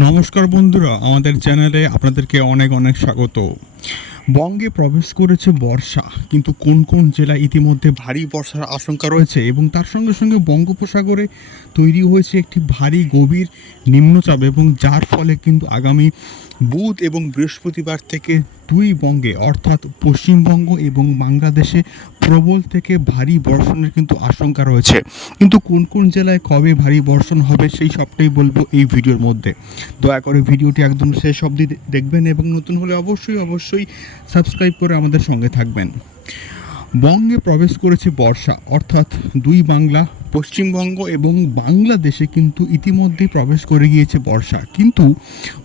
নমস্কার বন্ধুরা, আমাদের চ্যানেলে আপনাদেরকে অনেক অনেক স্বাগত। বঙ্গে প্রবেশ করেছে বর্ষা, কিন্তু কোন কোন জেলা ইতিমধ্যে ভারী বর্ষার আশঙ্কা রয়েছে এবং তার সঙ্গে সঙ্গে বঙ্গোপসাগরে তৈরি হয়েছে একটি ভারী গভীর নিম্নচাপ এবং যার ফলে কিন্তু আগামী বুধ এবং বৃহস্পতিবার থেকে দুই বঙ্গে, অর্থাৎ পশ্চিমবঙ্গ এবং বাংলাদেশে প্রবল থেকে ভারী বর্ষণের কিন্তু আশঙ্কা রয়েছে। কিন্তু কোন কোন জেলায় কবে ভারী বর্ষণ হবে সেই সবটাই বলব এই ভিডিওর মধ্যে। দয়া করে ভিডিওটি একদম শেষ অবধি দে- দেখবেন এবং নতুন হলে অবশ্যই অবশ্যই সাবস্ক্রাইব করে আমাদের সঙ্গে থাকবেন। বঙ্গে প্রবেশ করেছে বর্ষা, অর্থাৎ দুই বাংলা পশ্চিমবঙ্গ এবং বাংলাদেশে কিন্তু ইতিমধ্যেই প্রবেশ করে গিয়েছে বর্ষা। কিন্তু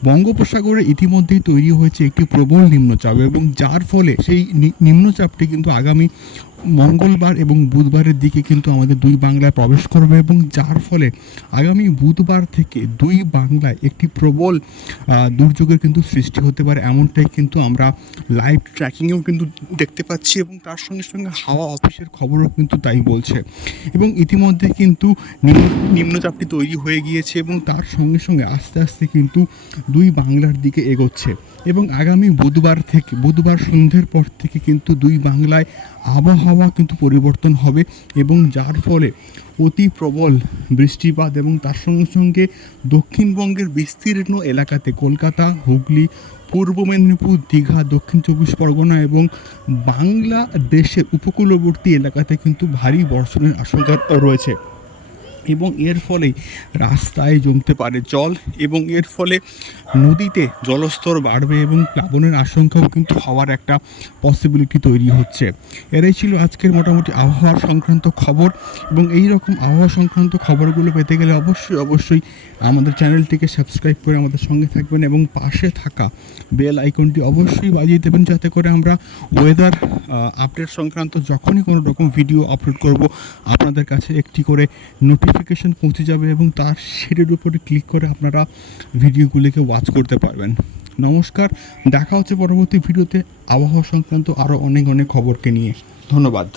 বঙ্গোপসাগরে ইতিমধ্যেই তৈরি হয়েছে একটি প্রবল নিম্নচাপ এবং যার ফলে সেই নিম্নচাপটি কিন্তু আগামী মঙ্গলবার এবং বুধবারের দিকে কিন্তু আমাদের দুই বাংলায় প্রবেশ করবে এবং যার ফলে আগামী বুধবার থেকে দুই বাংলায় একটি প্রবল দুর্যোগের কিন্তু সৃষ্টি হতে পারে। এমনটাই কিন্তু আমরা লাইভ ট্র্যাকিংয়েও কিন্তু দেখতে পাচ্ছি এবং তার সঙ্গে সঙ্গে হাওয়া অফিসের খবরও কিন্তু তাই বলছে। এবং ইতিমধ্যে কিন্তু নিম্নচাপটি তৈরি হয়ে গিয়েছে এবং তার সঙ্গে সঙ্গে আস্তে আস্তে কিন্তু দুই বাংলার দিকে এগোচ্ছে। এবং আগামী বুধবার থেকে, বুধবার সন্ধ্যের পর থেকে কিন্তু দুই বাংলায় আবহাওয়া কিন্তু পরিবর্তন হবে এবং যার ফলে অতি প্রবল বৃষ্টিপাত এবং তার সঙ্গে সঙ্গে দক্ষিণবঙ্গের বিস্তীর্ণ এলাকাতে কলকাতা, হুগলি, পূর্ব মেদিনীপুর, দীঘা, দক্ষিণ চব্বিশ পরগনা এবং বাংলাদেশের উপকূলবর্তী এলাকাতে কিন্তু ভারী বর্ষণের আশঙ্কা রয়েছে। এবং এর ফলে রাস্তায় জমতে পারে জল এবং এর ফলে নদীতে জলস্তর বাড়বে এবং প্লাবনের আশঙ্কাও কিন্তু হওয়ার একটা পসিবিলিটি তৈরি হচ্ছে। এরাই ছিল আজকের মোটামুটি আবহাওয়া সংক্রান্ত খবর এবং এই রকম আবহাওয়া সংক্রান্ত খবরগুলো পেতে গেলে অবশ্যই অবশ্যই আমাদের চ্যানেলটিকে সাবস্ক্রাইব করে আমাদের সঙ্গে থাকবেন এবং পাশে থাকা বেল আইকনটি অবশ্যই বাজিয়ে দেবেন যাতে করে আমরা ওয়েদার আপডেট সংক্রান্ত যখনই কোনো রকম ভিডিও আপলোড করব, আপনাদের কাছে একটি করে নোটিফিকেশন পৌঁছে যাবে এবং তার সেটের উপরে ক্লিক করে আপনারা ভিডিওগুলিকে ওয়াচ করতে পারবেন। নমস্কার, দেখা হচ্ছে পরবর্তী ভিডিওতে আবহাওয়া সংক্রান্ত আরও অনেক অনেক খবরকে নিয়ে। ধন্যবাদ।